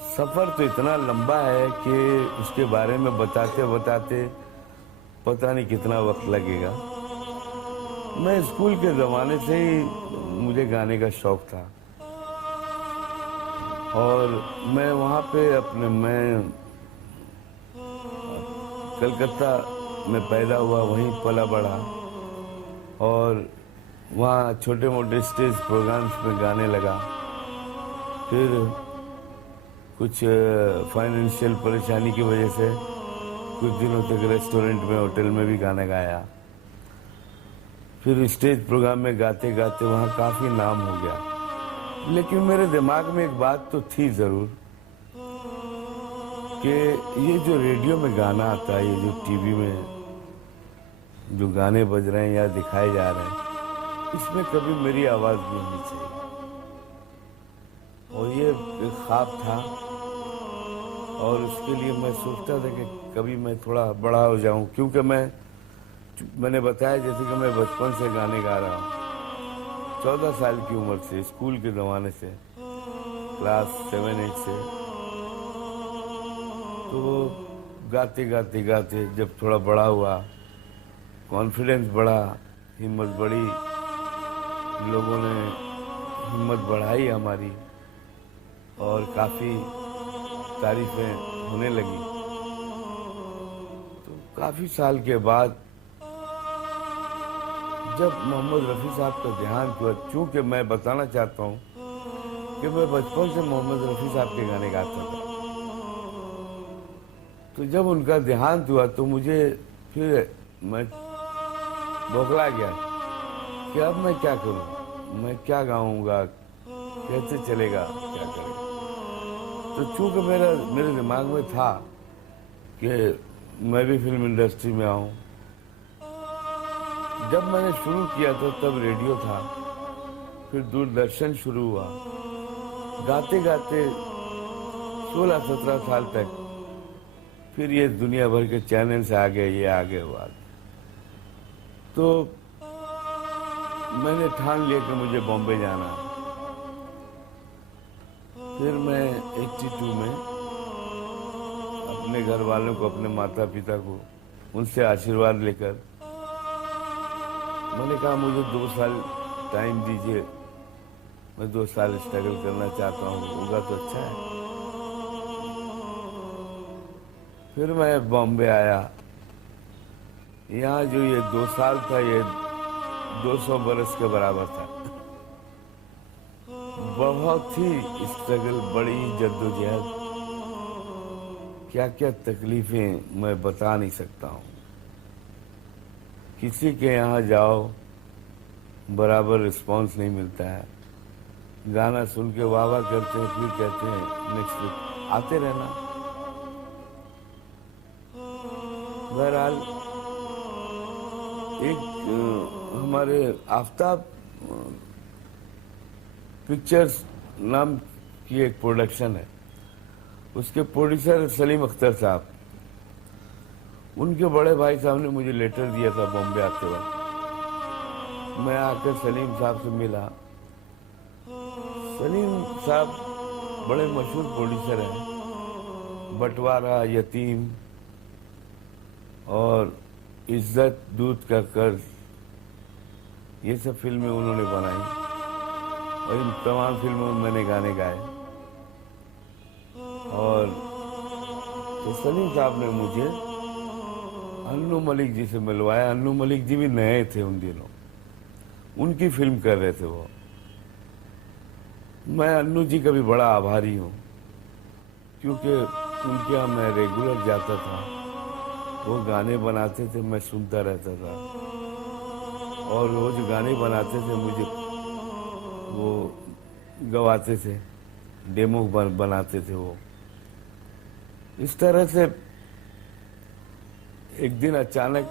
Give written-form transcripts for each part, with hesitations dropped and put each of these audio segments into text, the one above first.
सफ़र तो इतना लंबा है कि उसके बारे में बताते बताते पता नहीं कितना वक्त लगेगा। मैं स्कूल के ज़माने से ही मुझे गाने का शौक था और मैं वहाँ पे मैं कलकत्ता में पैदा हुआ, वहीं पला बढ़ा और वहाँ छोटे मोटे स्टेज प्रोग्राम्स में गाने लगा। फिर कुछ फाइनेंशियल परेशानी की वजह से कुछ दिनों तक रेस्टोरेंट में, होटल में भी गाना गाया। फिर स्टेज प्रोग्राम में गाते गाते वहाँ काफ़ी नाम हो गया। लेकिन मेरे दिमाग में एक बात तो थी ज़रूर कि ये जो रेडियो में गाना आता है, ये जो टीवी में जो गाने बज रहे हैं या दिखाए जा रहे हैं, इसमें कभी मेरी आवाज़ भी होनी चाहिए। और ये एक ख्वाब था और उसके लिए मैं सोचता था कि कभी मैं थोड़ा बड़ा हो जाऊं, क्योंकि मैंने बताया जैसे कि मैं बचपन से गाने गा रहा हूँ। 14 साल की उम्र से, स्कूल के ज़माने से, क्लास 7-8 से। तो गाते गाते गाते जब थोड़ा बड़ा हुआ, कॉन्फिडेंस बढ़ा, हिम्मत बढ़ी, लोगों ने हिम्मत बढ़ाई हमारी और काफ़ी तारीफ़ें होने लगी। तो काफ़ी साल के बाद जब मोहम्मद रफ़ी साहब का देहांत हुआ, चूँकि मैं बताना चाहता हूँ कि मैं बचपन से मोहम्मद रफ़ी साहब के गाने गाता था, तो जब उनका देहांत हुआ तो मुझे फिर मैं बौखला गया कि अब मैं क्या करूँ, मैं क्या गाऊँगा, कैसे चलेगा, क्या करें। तो चूँकि मेरे दिमाग में था कि मैं भी फिल्म इंडस्ट्री में आऊँ। जब मैंने शुरू किया था तब रेडियो था, फिर दूरदर्शन शुरू हुआ। गाते गाते 16-17 साल तक फिर ये दुनिया भर के चैनल्स आ गए, ये आ गए, वो आ गए। तो मैंने ठान लिया कि मुझे बॉम्बे जाना। फिर मैं 82 में अपने घर वालों को, अपने माता पिता को, उनसे आशीर्वाद लेकर मैंने कहा मुझे 2 साल टाइम दीजिए, मैं 2 साल स्ट्रगल करना चाहता हूँ, होगा तो अच्छा है। फिर मैं बॉम्बे आया। यहाँ जो ये 2 साल था, ये 200 बरस के बराबर था। बहुत ही स्ट्रगल, बड़ी जद्दोजहद, क्या क्या तकलीफें मैं बता नहीं सकता हूँ। किसी के यहाँ जाओ, बराबर रिस्पांस नहीं मिलता है। गाना सुन के वाह वाह करते हैं, फिर कहते हैं नेक्स्ट वीक आते रहना। बहरहाल एक हमारे आफताब पिक्चर्स नाम की एक प्रोडक्शन है, उसके प्रोड्यूसर सलीम अख्तर साहब, उनके बड़े भाई साहब ने मुझे लेटर दिया था बॉम्बे आते वक्त। मैं आकर सलीम साहब से मिला। सलीम साहब बड़े मशहूर प्रोड्यूसर हैं। बंटवारा, यतीम और इज्जत, दूध का कर्ज, ये सब फिल्में उन्होंने बनाई और इन तमाम फिल्मों में मैंने गाने गाए। और तो सलीम साहब ने मुझे अन्नू मलिक जी से मिलवाया। अन्नू मलिक जी भी नए थे उन दिनों, उनकी फिल्म कर रहे थे वो। मैं अन्नू जी का भी बड़ा आभारी हूँ, क्योंकि उनके यहाँ मैं रेगुलर जाता था। वो गाने बनाते थे, मैं सुनता रहता था और वो जो गाने बनाते थे मुझे वो गवाते थे, डेमो बनाते थे वो। इस तरह से एक दिन अचानक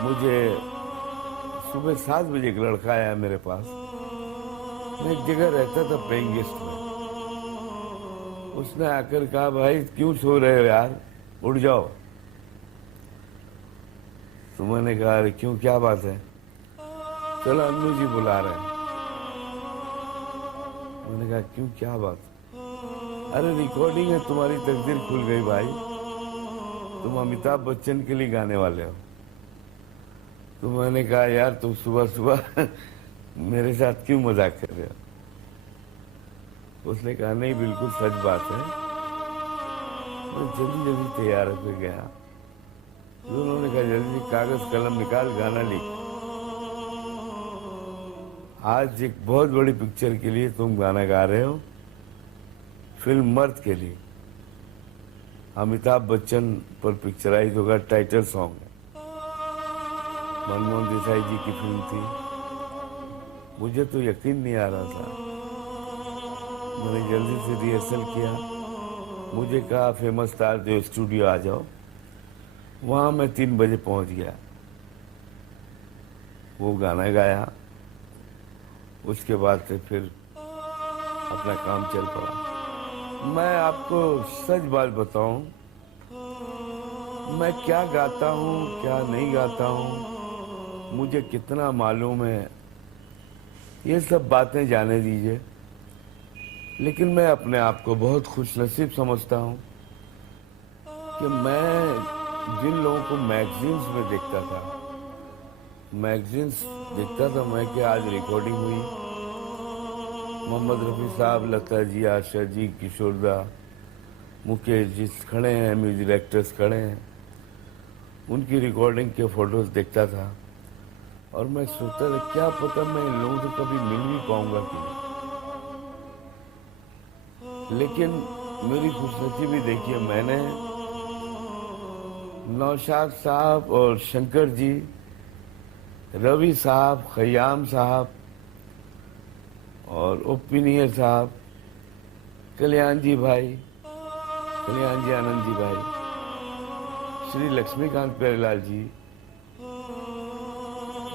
मुझे सुबह 7 बजे एक लड़का आया मेरे पास। मैं एक जगह रहता था पेइंग गेस्ट में। उसने आकर कहा, भाई क्यों सो रहे हो यार, उठ जाओ। तो मैंने कहा, अरे क्यों, क्या बात है? चलो अन्नू जी बुला रहे हैं। मैंने कहा, क्यों, क्या बात? अरे रिकॉर्डिंग है, तुम्हारी तकदीर खुल गई भाई, तुम अमिताभ बच्चन के लिए गाने वाले हो। तो मैंने कहा यार तुम सुबह सुबह मेरे साथ क्यों मजाक कर रहे हो। उसने कहा नहीं बिल्कुल सच बात है। मैं जल्दी जल्दी तैयार होकर गया, तो उन्होंने कहा जल्दी कागज कलम निकाल गाना लिख, आज एक बहुत बड़ी पिक्चर के लिए तुम गाना गा रहे हो, फिल्म मर्द के लिए, अमिताभ बच्चन पर पिक्चराइज होगा, टाइटल सॉन्ग है, मनमोहन देसाई जी की फिल्म थी। मुझे तो यकीन नहीं आ रहा था। मैंने जल्दी से रिहर्सल किया, मुझे कहा फेमस स्टार जो स्टूडियो आ जाओ, वहाँ मैं 3 बजे पहुँच गया। वो गाना गाया, उसके बाद से फिर अपना काम चल पड़ा। मैं आपको सच बात बताऊं, मैं क्या गाता हूँ क्या नहीं गाता हूँ, मुझे कितना मालूम है, ये सब बातें जाने दीजिए। लेकिन मैं अपने आप को बहुत खुशनसीब समझता हूँ कि मैं जिन लोगों को मैगजीन्स में देखता था, मैगजीन्स देखता था मैं कि आज रिकॉर्डिंग हुई, मोहम्मद रफ़ी साहब, लता जी, आशा जी, किशोरदा, मुकेश जी खड़े हैं, म्यूजिक डायरेक्टर्स खड़े हैं, उनकी रिकॉर्डिंग के फोटोज देखता था और मैं सोचता था क्या पता मैं इन लोगों से कभी मिल भी पाऊंगा कि नहीं। लेकिन मेरी खुशनसीबी देखिए, मैंने नौशाद साहब और शंकर जी, रवि साहब, खयाम साहब और ओपिनियर साहब, कल्याण जी भाई, कल्याण जी आनंद जी भाई, श्री लक्ष्मीकांत प्यारेलाल जी,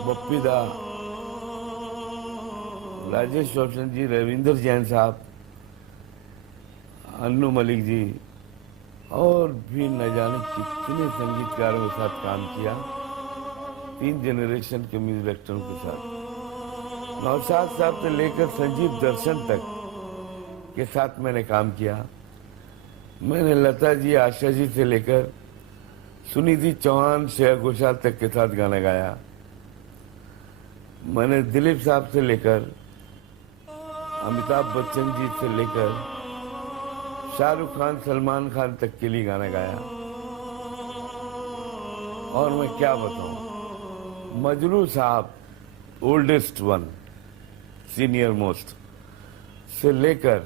बप्पीदा, राजेश रोशन जी, रविंदर जैन साहब, अन्नू मलिक जी और भी न जाने कितने संगीतकारों के साथ काम किया, 3 जनरेशन के म्यूजिक डायरेक्टरों के साथ। नौशाद साहब से लेकर संजीव दर्शन तक के साथ मैंने काम किया। मैंने लता जी, आशा जी से लेकर सुनिधि चौहान, श्रेया घोषाल तक के साथ गाना गाया। मैंने दिलीप साहब से लेकर अमिताभ बच्चन जी से लेकर शाहरुख खान, सलमान खान तक के लिए गाना गाया। और मैं क्या बताऊं, मजरू साहब, ओल्डेस्ट वन, सीनियर मोस्ट से लेकर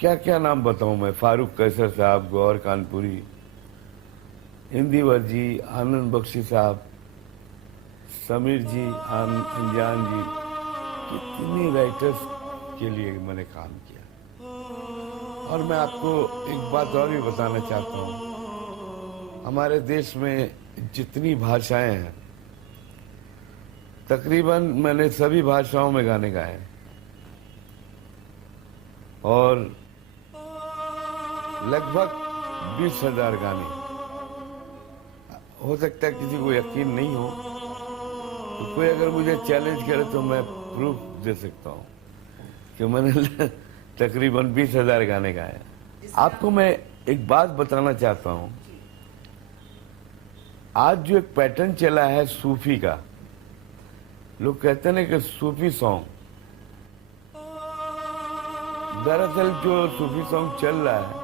क्या क्या नाम बताऊं मैं, फारूक कैसर साहब, गौर कानपुरी, इंदिवर जी, आनंद बख्शी साहब, समीर जी, अनजान जी, कितने राइटर्स के लिए मैंने काम किया। और मैं आपको एक बात और भी बताना चाहता हूँ, हमारे देश में जितनी भाषाएं हैं, तकरीबन मैंने सभी भाषाओं में गाने गाए हैं। और लगभग 20,000 गाने। हो सकता है किसी को यकीन नहीं हो, तो कोई अगर मुझे चैलेंज करे तो मैं प्रूफ दे सकता हूँ कि मैंने तकरीबन 20,000 गाने गाए। आपको मैं एक बात बताना चाहता हूँ, आज जो एक पैटर्न चला है सूफी का, लोग कहते हैं ना कि सूफी सॉन्ग, दरअसल जो सूफी सॉन्ग चल रहा है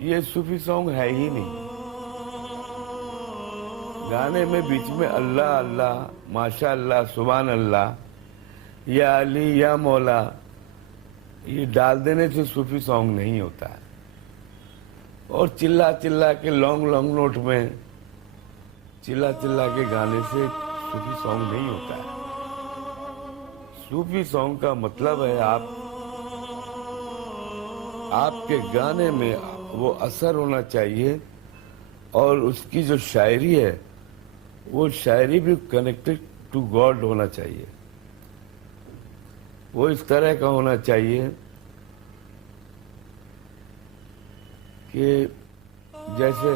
ये सूफी सॉन्ग है ही नहीं। गाने में बीच में अल्लाह अल्लाह, माशा अल्लाह, सुभान अल्लाह, या अली, या मौला, ये डाल देने से सूफी सॉन्ग नहीं होता है। और चिल्ला चिल्ला के लॉन्ग लॉन्ग नोट में चिल्ला चिल्ला के गाने से सूफी सॉन्ग नहीं होता है। सूफी सॉन्ग का मतलब है आपके गाने में वो असर होना चाहिए और उसकी जो शायरी है वो शायरी भी कनेक्टेड टू गॉड होना चाहिए। वो इस तरह का होना चाहिए कि जैसे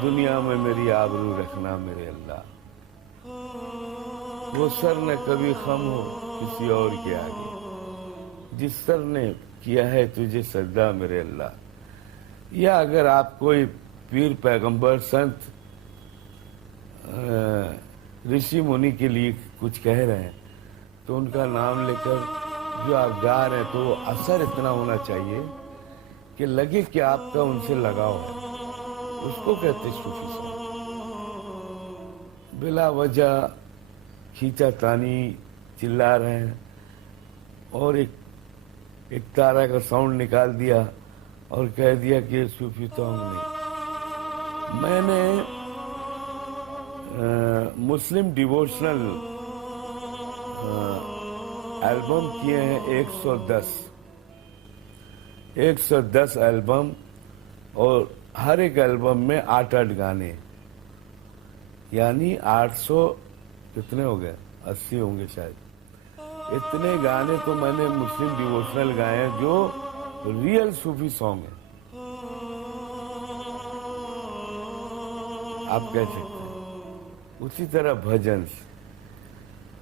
दुनिया में मेरी आबरू रखना मेरे अल्लाह, वो सर न कभी खम हो किसी और के आगे, जिस सर ने किया है तुझे सजदा मेरे अल्लाह, या अगर आप कोई पीर पैगंबर संत ऋषि मुनि के लिए कुछ कह रहे हैं तो उनका नाम लेकर जो आप गा रहे हैं तो वो असर इतना होना चाहिए कि लगे कि आपका उनसे लगाव है, उसको कहते सूफी सॉन्ग। बिला वजह खींचा तानी चिल्ला रहे हैं और एक तारा का साउंड निकाल दिया और कह दिया कि सूफी सॉन्ग नहीं। मैंने मुस्लिम डिवोशनल एल्बम किए हैं 110 एल्बम, और हर एक एल्बम में 8-8 गाने, यानी 800 कितने हो गए, 80 होंगे शायद। इतने गाने तो मैंने मुस्लिम डिवोशनल गाए हैं जो रियल सूफी सॉन्ग है, आप कह सकते हैं। उसी तरह भजन,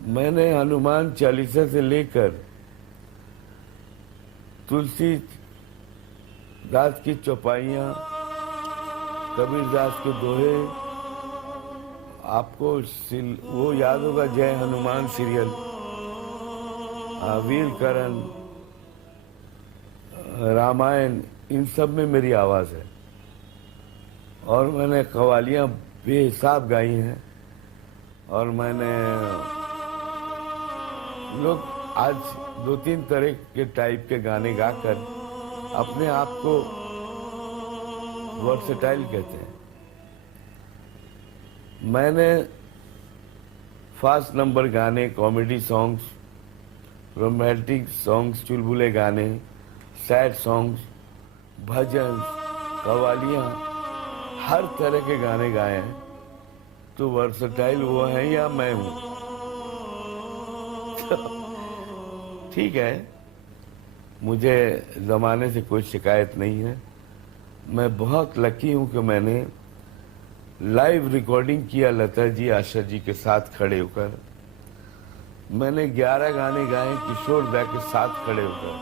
मैंने हनुमान चालीसा से लेकर तुलसी दास की चौपाइयाँ, कबीर दास के दोहे, आपको वो याद होगा जय हनुमान सीरियल, वीर करण, रामायण, इन सब में मेरी आवाज़ है। और मैंने कव्वालियाँ बेहिसाब गाई हैं, और मैंने लोग आज 2-3 तरह के टाइप के गाने गाकर अपने आप को वर्सेटाइल कहते हैं। मैंने फास्ट नंबर गाने, कॉमेडी सॉन्ग्स, रोमांटिक सॉन्ग्स, चुलबुले गाने, सैड सॉन्ग्स, भजन, कव्वालियाँ, हर तरह के गाने गाए हैं। तो वर्सेटाइल वो है या मैं हूँ? ठीक है, मुझे ज़माने से कोई शिकायत नहीं है। मैं बहुत लकी हूँ कि मैंने लाइव रिकॉर्डिंग किया लता जी, आशा जी के साथ खड़े होकर। मैंने 11 गाने गाए किशोर दा के साथ खड़े होकर,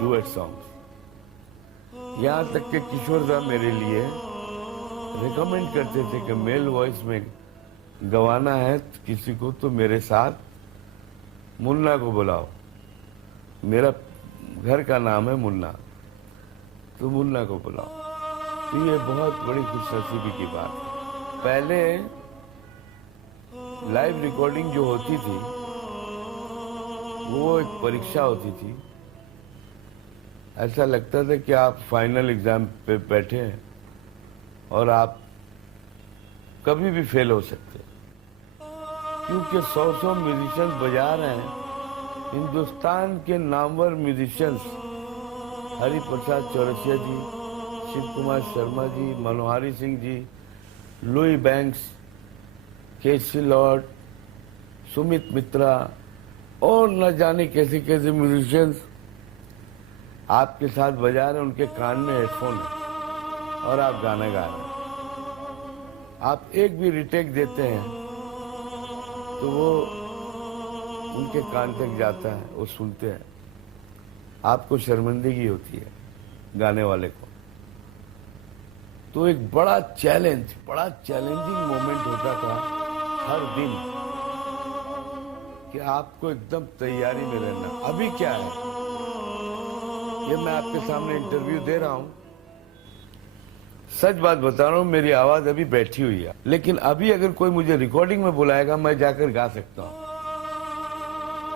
डुएट सॉन्ग्स। यहाँ तक कि किशोर दा मेरे लिए रिकमेंड करते थे कि मेल वॉइस में गवाना है किसी को तो मेरे साथ मुन्ना को बुलाओ, मेरा घर का नाम है मुन्ना, तो मुन्ना को बुलाओ। तो ये बहुत बड़ी खुशनसीबी की बात है। पहले लाइव रिकॉर्डिंग जो होती थी वो एक परीक्षा होती थी। ऐसा लगता था कि आप फाइनल एग्जाम पे बैठे हैं और आप कभी भी फेल हो सकते, क्योंकि 100 म्यूजिशियंस बजा रहे हैं। हिंदुस्तान के नामवर म्यूजिशियंस हरिप्रसाद चौरसिया जी, शिव कुमार शर्मा जी, मनोहारी सिंह जी, लुई बैंक्स, केसी लॉर्ड, सुमित मित्रा और न जाने कैसे कैसे म्यूजिशियंस आपके साथ बजा रहे हैं। उनके कान में हेडफोन है और आप गाना गा रहे हैं। आप एक भी रिटेक देते हैं तो वो उनके कान तक जाता है, वो सुनते हैं। आपको शर्मिंदगी होती है गाने वाले को। तो एक बड़ा चैलेंजिंग मोमेंट होता था हर दिन कि आपको एकदम तैयारी में रहना। अभी क्या है, ये मैं आपके सामने इंटरव्यू दे रहा हूं, सच बात बता रहा हूं, मेरी आवाज अभी बैठी हुई है, लेकिन अभी अगर कोई मुझे रिकॉर्डिंग में बुलाएगा मैं जाकर गा सकता हूं,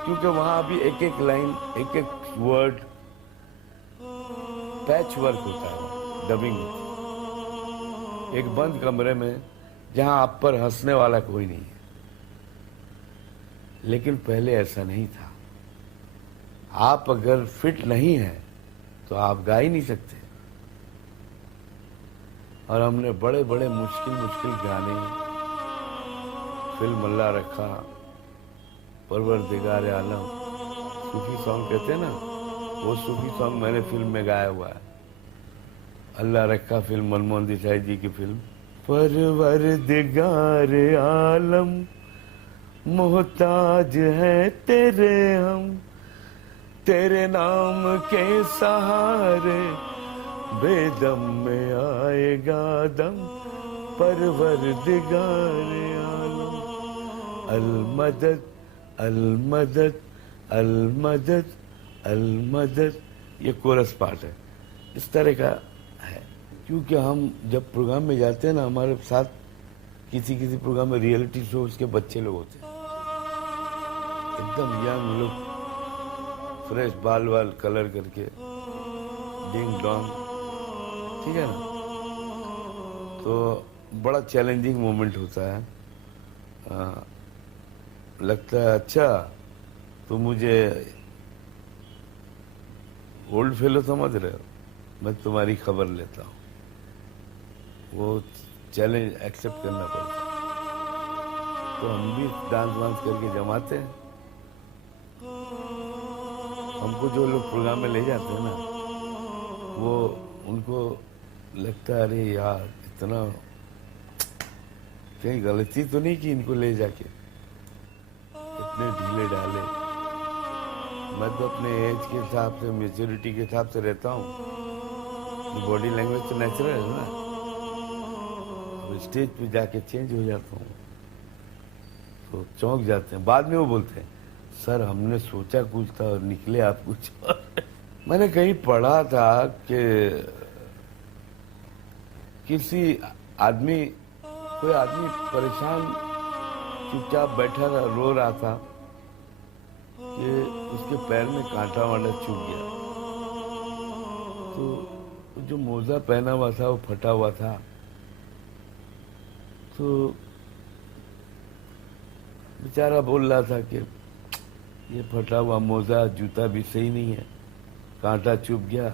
क्योंकि वहां अभी एक एक लाइन, एक एक वर्ड पैच वर्क होता है, डबिंग होती है एक बंद कमरे में जहां आप पर हंसने वाला कोई नहीं है। लेकिन पहले ऐसा नहीं था। आप अगर फिट नहीं हैं तो आप गा ही नहीं सकते। और हमने बड़े बड़े मुश्किल गाने, फिल्म अल्लाह रखा, परवरदिगार आलम, सूफी सॉन्ग कहते हैं ना, वो सूफी सॉन्ग मैंने फिल्म में गाया हुआ है। अल्लाह रखा फिल्म, मनमोहन देसाई जी की फिल्म। परवरदिगार आलम मोहताज है तेरे हम, तेरे नाम के सहारे बेदम में आएगा दम, परवरदिगारे आलम। अल-मदद अल-मदद अल-मदद अल-मदद, ये कोरस पार्ट है, इस तरह का है। क्योंकि हम जब प्रोग्राम में जाते हैं ना, हमारे साथ किसी किसी प्रोग्राम में रियलिटी शो उसके बच्चे लोग होते हैं, एकदम यंग लोग, फ्रेश बाल वाल कलर करके, डिंग डोंग, ठीक है ना। तो बड़ा चैलेंजिंग मोमेंट होता है। लगता है अच्छा तो मुझे ओल्ड फेलो समझ रहे हो, मैं तुम्हारी खबर लेता हूँ। वो चैलेंज एक्सेप्ट करना पड़ता है। तो हम भी डांस वांस करके जमाते हैं। हमको जो लोग प्रोग्राम में ले जाते हैं ना, वो उनको लगता है अरे यार इतना कहीं गलती तो नहीं कि इनको ले जाके इतने ढीले ढाले। मैं तो अपने एज के हिसाब से, मेच्योरिटी के हिसाब से रहता हूँ। बॉडी लैंग्वेज तो नेचुरल है ना, अब स्टेज पे जाके चेंज हो जाता हूँ तो चौंक जाते हैं। बाद में वो बोलते हैं सर हमने सोचा कुछ था और निकले आप कुछ और। मैंने कहीं पढ़ा था कि किसी आदमी, कोई आदमी परेशान चुपचाप बैठा था, रो रहा था कि उसके पैर में कांटा वाटा चुभ गया। तो जो मोजा पहना हुआ था वो फटा हुआ था। तो बेचारा बोल रहा था कि ये फटा हुआ मोजा, जूता भी सही नहीं है, कांटा चुभ गया।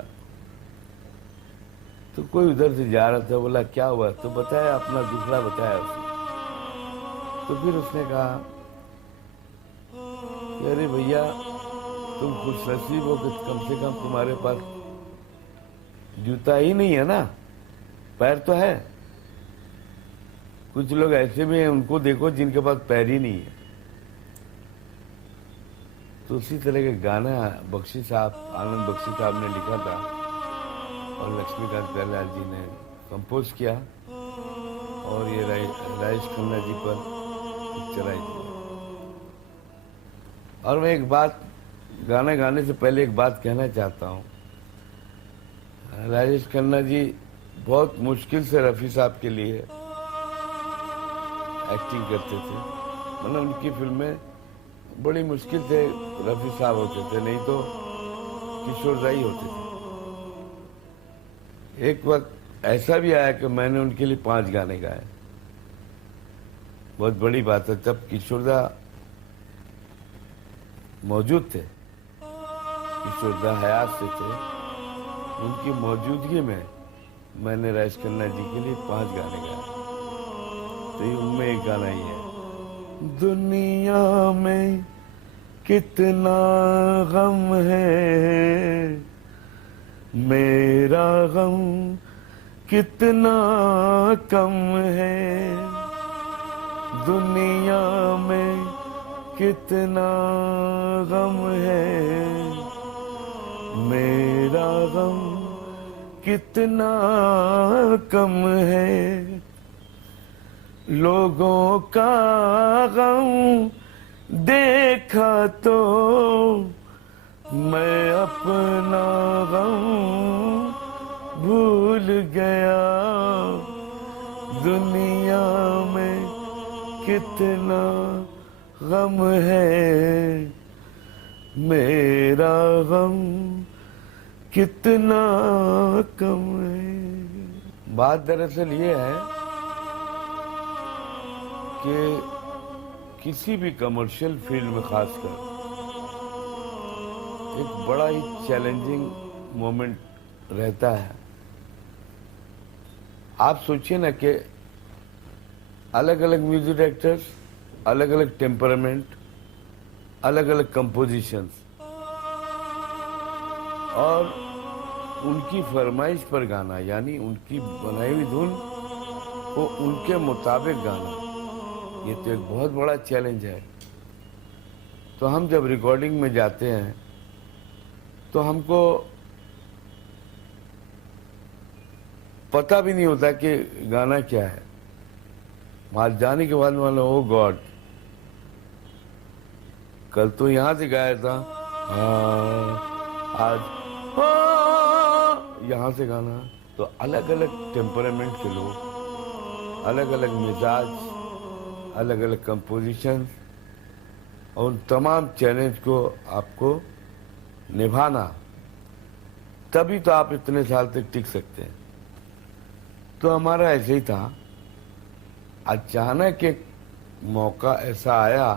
तो कोई उधर से जा रहा था, बोला क्या हुआ, तो बताया, अपना दुखड़ा बताया उसने। तो फिर उसने कहा कि अरे भैया तुम खुश नसीब हो कि कम से कम तुम्हारे पास जूता ही नहीं है ना, पैर तो है। कुछ लोग ऐसे भी हैं, उनको देखो जिनके पास पैर ही नहीं है। तो उसी तरह का गाना बख्शी साहब, आनंद बख्शी साहब ने लिखा था और लक्ष्मीकांत प्यारेलाल जी ने कंपोज किया, और ये राजेश खन्ना जी पर पिक्चराइज किया। और मैं एक बात, गाना गाने से पहले एक बात कहना चाहता हूँ। राजेश खन्ना जी बहुत मुश्किल से रफ़ी साहब के लिए एक्टिंग करते थे। मतलब उनकी फिल्में बड़ी मुश्किल से रफ़ी साहब होते थे, नहीं तो किशोरदाई होते थे। एक वक्त ऐसा भी आया कि मैंने उनके लिए 5 गाने गाए। बहुत बड़ी बात है, तब किशोरदा मौजूद थे, किशोरदा हयात से थे। उनकी मौजूदगी में मैंने राजेश खन्ना जी के लिए 5 गाने गाए। तो ये उनमें एक गाना ही है, दुनिया में कितना गम है, मेरा गम कितना कम है। दुनिया में कितना गम है, मेरा गम कितना कम है। लोगों का गम देखा तो मैं अपना गम भूल गया। दुनिया में कितना गम है, मेरा गम कितना कम है। बात दरअसल ये है कि किसी भी कमर्शियल फील्ड में खासकर एक बड़ा ही चैलेंजिंग मोमेंट रहता है। आप सोचिए ना कि अलग अलग म्यूजिक डायरेक्टर्स, अलग अलग टेम्परामेंट, अलग अलग कंपोजिशंस, और उनकी फरमाइश पर गाना, यानी उनकी बनाई हुई धुन को उनके मुताबिक गाना, ये तो एक बहुत बड़ा चैलेंज है। तो हम जब रिकॉर्डिंग में जाते हैं तो हमको पता भी नहीं होता कि गाना क्या है। वहां जाने के बाद मानो ओ गॉड, कल तो यहां से गाया था, आज यहां से गाना। तो अलग अलग टेम्परामेंट के लोग, अलग अलग मिजाज, अलग अलग कंपोजिशन, और उन तमाम चैलेंज को आपको निभाना, तभी तो आप इतने साल तक टिक सकते हैं। तो हमारा ऐसे ही था। अचानक एक मौका ऐसा आया,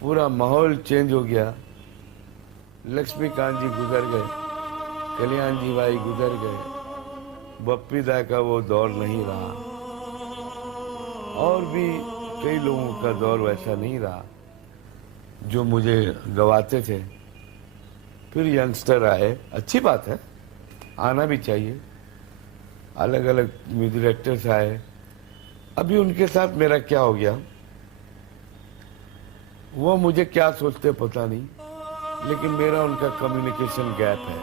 पूरा माहौल चेंज हो गया। लक्ष्मीकांत जी गुजर गए, कल्याण जी भाई गुजर गए, बप्पी दा का वो दौर नहीं रहा, और भी कई लोगों का दौर वैसा नहीं रहा जो मुझे गवाते थे। फिर यंगस्टर आए, अच्छी बात है, आना भी चाहिए। अलग अलग म्यूजिक डायरेक्टर्स आए। अभी उनके साथ मेरा क्या हो गया, वो मुझे क्या सोचते पता नहीं, लेकिन मेरा उनका कम्युनिकेशन गैप है,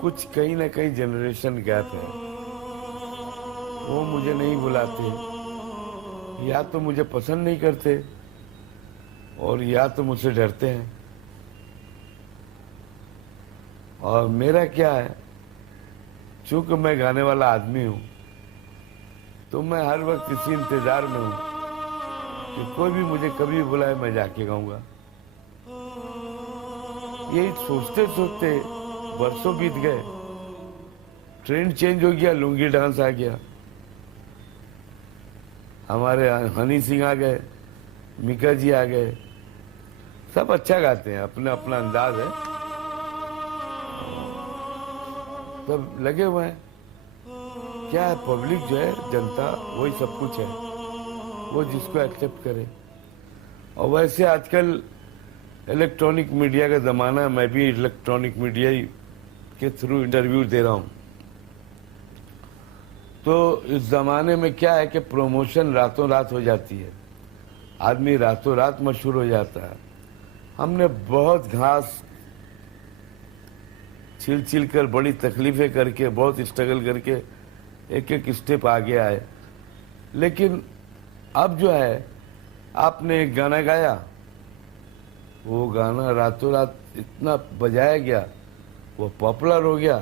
कुछ कहीं ना कहीं जनरेशन गैप है। वो मुझे नहीं बुलाते, या तो मुझे पसंद नहीं करते, और या तो मुझसे डरते हैं। और मेरा क्या है, चूंकि मैं गाने वाला आदमी हूं, तो मैं हर वक्त इसी इंतजार में हूं कि कोई भी मुझे कभी बुलाए, मैं जाके गाऊंगा। यही सोचते सोचते बरसों बीत गए। ट्रेंड चेंज हो गया, लुंगी डांस आ गया, हमारे हनी सिंह आ गए, मिका जी आ गए। सब अच्छा गाते हैं, अपना अपना अंदाज है, सब लगे हुए हैं। क्या है, पब्लिक जो है, जनता, वही सब कुछ है, वो जिसको एक्सेप्ट करे। और वैसे आजकल इलेक्ट्रॉनिक मीडिया का ज़माना है, मैं भी इलेक्ट्रॉनिक मीडिया के थ्रू इंटरव्यू दे रहा हूँ। तो इस ज़माने में क्या है कि प्रमोशन रातों रात हो जाती है, आदमी रातों रात मशहूर हो जाता है। हमने बहुत घास छिल छिल कर, बड़ी तकलीफें करके, बहुत स्ट्रगल करके एक एक स्टेप आगे आए। लेकिन अब जो है, आपने एक गाना गाया, वो गाना रातों रात इतना बजाया गया, वो पॉपुलर हो गया,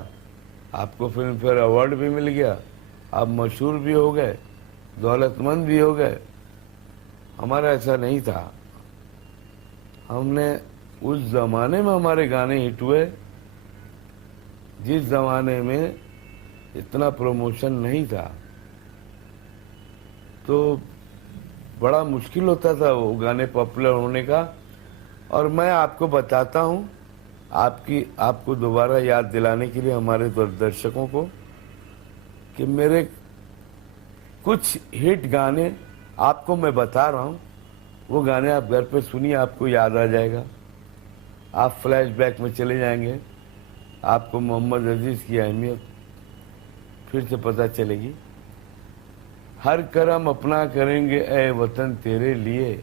आपको फिल्म फेयर अवार्ड भी मिल गया, आप मशहूर भी हो गए, दौलतमंद भी हो गए। हमारा ऐसा नहीं था। हमने उस जमाने में हमारे गाने हिट हुए जिस जमाने में इतना प्रमोशन नहीं था, तो बड़ा मुश्किल होता था वो गाने पॉपुलर होने का। और मैं आपको बताता हूँ, आपको दोबारा याद दिलाने के लिए हमारे दर्शकों को, कि मेरे कुछ हिट गाने आपको मैं बता रहा हूँ, वो गाने आप घर पे सुनिए, आपको याद आ जाएगा, आप फ्लैशबैक में चले जाएंगे, आपको मोहम्मद अजीज की अहमियत फिर से पता चलेगी। हर करम अपना करेंगे ए वतन तेरे लिए,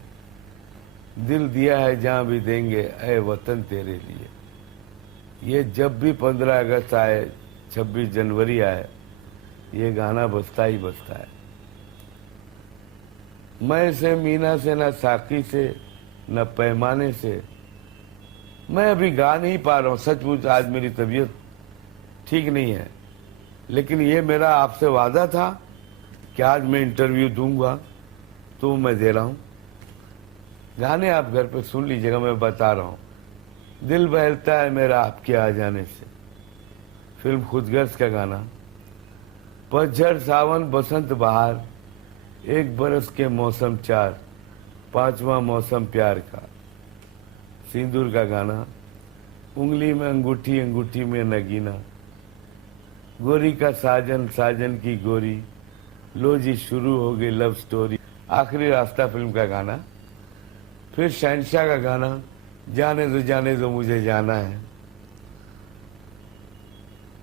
दिल दिया है जहां भी देंगे ए वतन तेरे लिए। ये जब भी 15 अगस्त आए, 26 जनवरी आए, ये गाना बजता ही बजता है। मैं से मीना से, न साकी से, न पैमाने से, मैं अभी गा नहीं पा रहा हूँ, सचमुच आज मेरी तबीयत ठीक नहीं है। लेकिन ये मेरा आपसे वादा था कि आज मैं इंटरव्यू दूंगा, तो मैं दे रहा हूँ। गाने आप घर पे सुन लीजिएगा, मैं बता रहा हूँ। दिल बहलता है मेरा आपके आ जाने से, फिल्म खुदगर्ज का गाना। पतझड़ सावन बसंत बहार, एक बरस के मौसम चार, पांचवा मौसम प्यार का। सिंदूर का गाना। उंगली में अंगूठी, अंगूठी में नगीना, गोरी का साजन, साजन की गोरी, लो जी शुरू हो गई लव स्टोरी। आखिरी रास्ता फिल्म का गाना। फिर शहंशाह का गाना, जाने दो मुझे जाना है।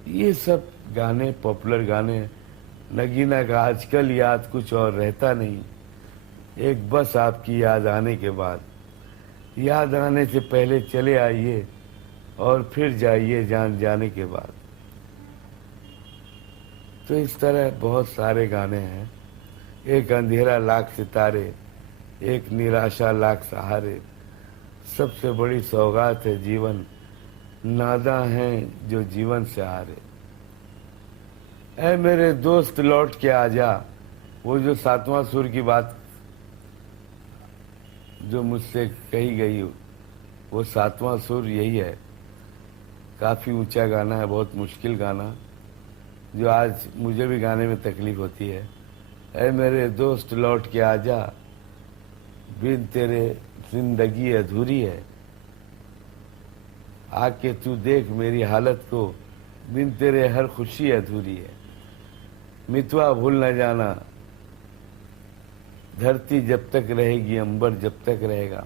ये सब गाने पॉपुलर गाने। नगीना का आजकल याद कुछ और रहता नहीं, एक बस आपकी याद आने के बाद, याद आने से पहले चले आइए, और फिर जाइए जान जाने के बाद। तो इस तरह बहुत सारे गाने हैं। एक अंधेरा लाख सितारे, एक निराशा लाख सहारे, सबसे बड़ी सौगात है जीवन, नादा हैं जो जीवन से हारे। ऐ मेरे दोस्त लौट के आजा, वो जो सातवां सुर की बात जो मुझसे कही गई, वो सातवां सुर यही है। काफ़ी ऊंचा गाना है, बहुत मुश्किल गाना, जो आज मुझे भी गाने में तकलीफ होती है। ऐ मेरे दोस्त लौट के आजा, बिन तेरे जिंदगी अधूरी है। आके तू देख मेरी हालत को, बिन तेरे हर खुशी अधूरी है। मितवा भूल न जाना, धरती जब तक रहेगी, अंबर जब तक रहेगा।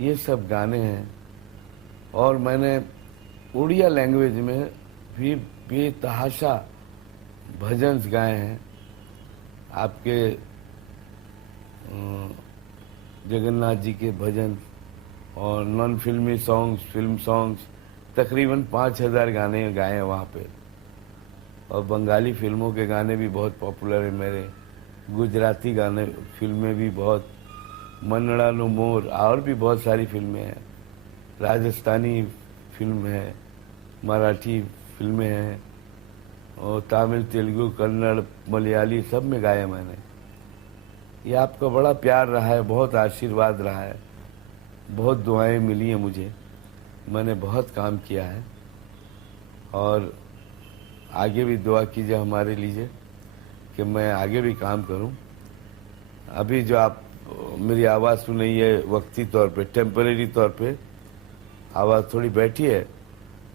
ये सब गाने हैं। और मैंने उड़िया लैंग्वेज में भी बेतहाशा भजन गाए हैं। आपके जगन्नाथ जी के भजन और नॉन फिल्मी सॉन्ग्स, फिल्म सॉन्ग्स, तकरीबन 5000 गाने गाए हैं वहाँ पे। और बंगाली फिल्मों के गाने भी बहुत पॉपुलर है मेरे। गुजराती गाने फिल्में भी बहुत, मन्नड़ानु मोर, और भी बहुत सारी फिल्में हैं। राजस्थानी फिल्म है, मराठी फिल्में हैं, और तमिल, तेलुगु, कन्नड़, मलयाली सब में गाया मैंने। ये आपका बड़ा प्यार रहा है, बहुत आशीर्वाद रहा है, बहुत दुआएं मिली हैं मुझे। मैंने बहुत काम किया है, और आगे भी दुआ कीजिए हमारे लिए कि मैं आगे भी काम करूं। अभी जो आप मेरी आवाज़ सुन रही है, वक्ती तौर पे, टेम्परेरी तौर पे आवाज़ थोड़ी बैठी है,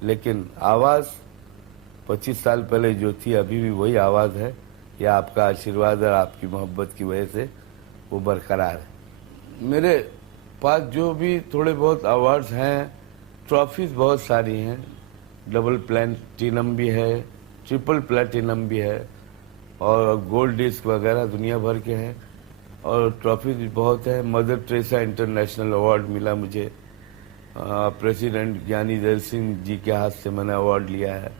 लेकिन आवाज़ 25 साल पहले जो थी, अभी भी वही आवाज़ है। यह आपका आशीर्वाद और आपकी मोहब्बत की वजह से वो बरकरार है। मेरे पास जो भी थोड़े बहुत अवार्ड्स हैं, ट्रॉफीज़ बहुत सारी हैं। डबल प्लैटिनम भी है, ट्रिपल प्लैटिनम भी है, और गोल्ड डिस्क वगैरह दुनिया भर के हैं। और ट्रॉफीज भी बहुत है। मदर टेरेसा इंटरनेशनल अवार्ड मिला मुझे। प्रेसिडेंट ज्ञानी जैल सिंह जी के हाथ से मैंने अवार्ड लिया है।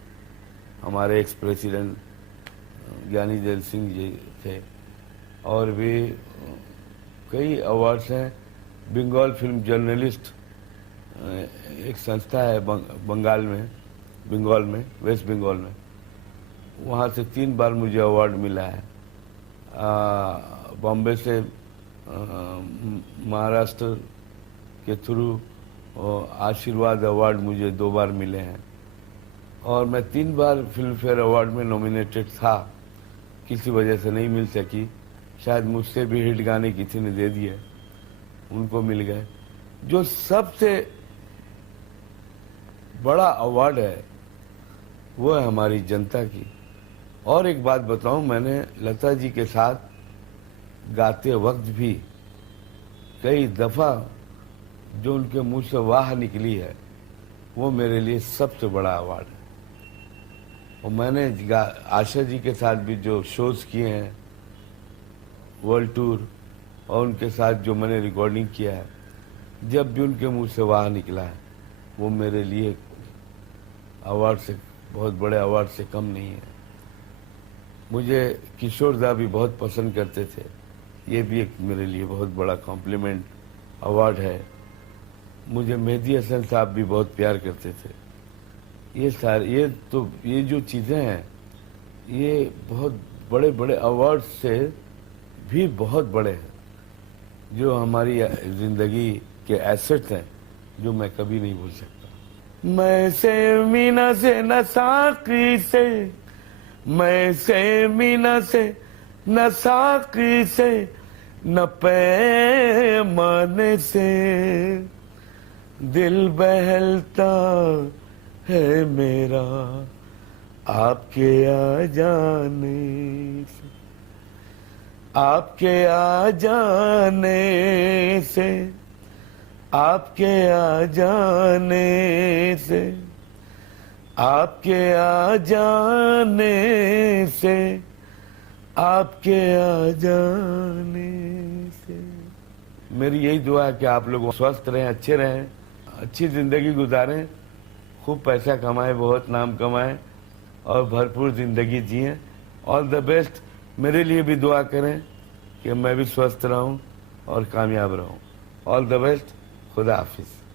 हमारे एक्स प्रेसिडेंट ज्ञानी जैल सिंह जी थे। और भी कई अवार्ड्स हैं। बंगाल फिल्म जर्नलिस्ट एक संस्था है बंगाल में, वेस्ट बंगाल में, वहाँ से 3 बार मुझे अवार्ड मिला है। बॉम्बे से महाराष्ट्र के थ्रू आशीर्वाद अवार्ड मुझे 2 बार मिले हैं। और मैं 3 बार फिल्म फेयर अवार्ड में नॉमिनेटेड था, किसी वजह से नहीं मिल सकी। शायद मुझसे भी हिट गाने किसी ने दे दिए, उनको मिल गए। जो सबसे बड़ा अवार्ड है वो है हमारी जनता की। और एक बात बताऊं, मैंने लता जी के साथ गाते वक्त भी कई दफ़ा जो उनके मुंह से वाह निकली है, वो मेरे लिए सबसे बड़ा अवार्ड है। और मैंने आशा जी के साथ भी जो शोज़ किए हैं, वर्ल्ड टूर, और उनके साथ जो मैंने रिकॉर्डिंग किया है, जब भी उनके मुंह से वाह निकला है, वो मेरे लिए अवार्ड से, बहुत बड़े अवार्ड से कम नहीं है। मुझे किशोर दा भी बहुत पसंद करते थे, ये भी एक मेरे लिए बहुत बड़ा कॉम्प्लीमेंट अवार्ड है। मुझे मेहदी हसन साहब भी बहुत प्यार करते थे। ये जो चीज़ें हैं, ये बहुत बड़े बड़े अवार्ड से भी बहुत बड़े हैं, जो हमारी ज़िंदगी के एसेट हैं, जो मैं कभी नहीं भूल सकता। मैं से मीना से न साकी से, मैं से मीना से न साकी से, न पैमाने से दिल बहलता है मेरा आपके आ जाने से, आपके आ जाने से, आपके आ जाने से, आपके आ जाने से, आपके आ जाने से। मेरी यही दुआ है कि आप लोग स्वस्थ रहें, अच्छे रहें, अच्छी ज़िंदगी गुजारें, खूब पैसा कमाएं, बहुत नाम कमाएं और भरपूर ज़िंदगी जिएं। All the best. मेरे लिए भी दुआ करें कि मैं भी स्वस्थ रहूं और कामयाब रहूं। All the best. खुदा हाफिज़।